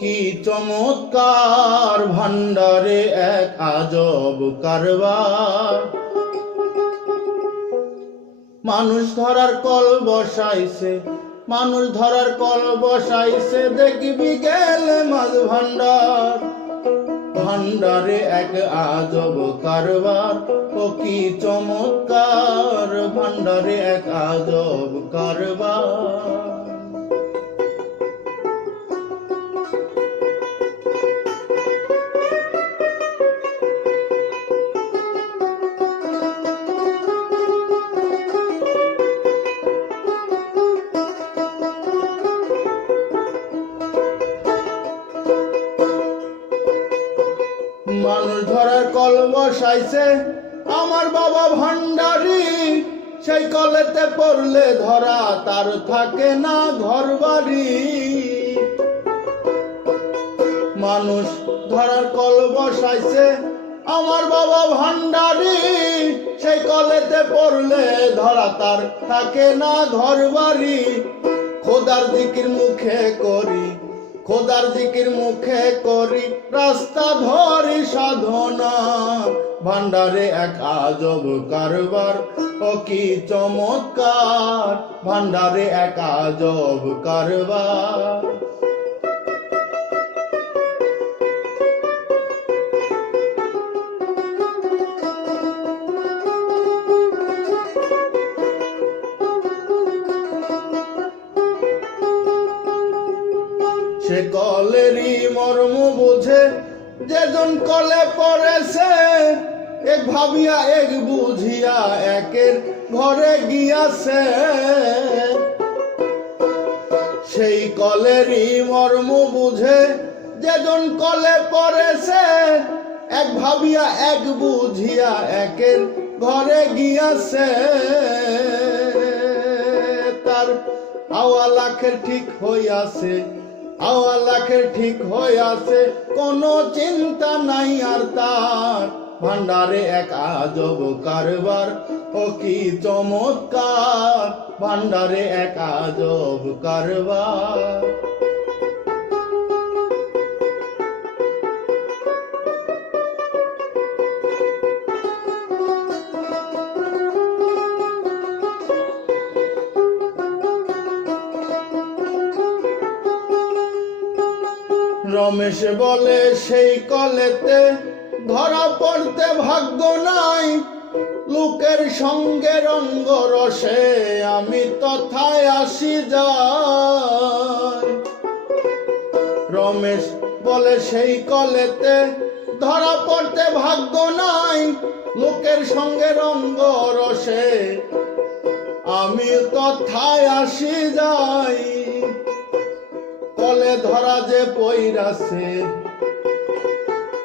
কি চমৎকার ভান্ডারে এক আজব কারবার। মানুষ ধরার কল বসাইছে, মানুষ ধরার কল বসাইছে, দেখবি গেলে মাছ ভান্ডার। ভান্ডারে এক আজব কারবার, ও কি চমৎকার ভান্ডারে এক আজব কারবার। মানুষ ধরার কল বসাইছে আমার বাবা ভান্ডারি, সেই কলেতে পড়লে ধরা তার থাকে না ঘর বাড়ি। মানুষ ধরার কল বসাইছে আমার বাবা ভান্ডারি, সেই কলেতে পড়লে ধরা তার থাকে না ঘর বাড়ি। খোদার জিকির মুখে করি, খোদার জিকির মুখে করি, রাস্তা ধরি সাধনা। ভান্ডারে এক আজব কারবার, ও কি চমৎকার ভান্ডারে এক আজব কারবার। সে কলেরই মর্ম বুঝে যেজন কলে পড়েছে, এক ভাবিয়া এক বুঝিয়া একের ঘরে গিয়াছে। সেই কলেরই মর্ম বুঝে যেজন কলে পড়েছে, এক ভাবিয়া এক বুঝিয়া একের ঘরে গিয়াছে। তার আওয়া লাখের ঠিক হইয়াছে, আওয়া লাখের ঠিক হইয়াছে, কোনো চিন্তা নাই আর তার। ভান্ডারে এক আজব কারবার, ও কি চমৎকার ভান্ডারে এক আজব কারবার। রমেশ বলে সেই কলেতে ধরা পড়তে ভাগ্য নাই, লোকের সঙ্গে রঙ্গ রসে আমি তথায় আসি যাই। রমেশ বলে সেই কলেতে ধরা পড়তে ভাগ্য নাই, লোকের সঙ্গে রঙ্গ রসে আমি তথায় আসি যাই। কলে ধরা যে পইরাছে,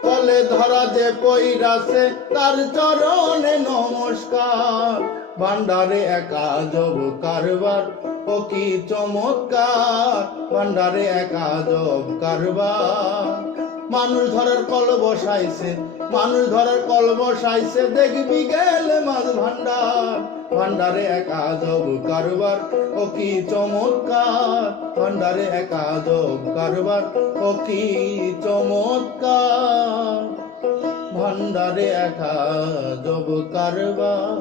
কলে ধরা যে পইরাছে, তার চরণে নমস্কার। ভান্ডারে এক আজব কারবার, ও কি চমৎকার ভান্ডারে এক আজব কারবার। মানুষ ধরার কল বসাইছে, মানুষ ধরার কল বসাইছে, দেখবি গেলে মাছ ভান্ডার। ভান্ডারে এক আজব কারবার, ও কি চমৎকার ভান্ডারে এক আজব কারবার। ও কি চমৎকার ভান্ডারে এক আজব কারবার।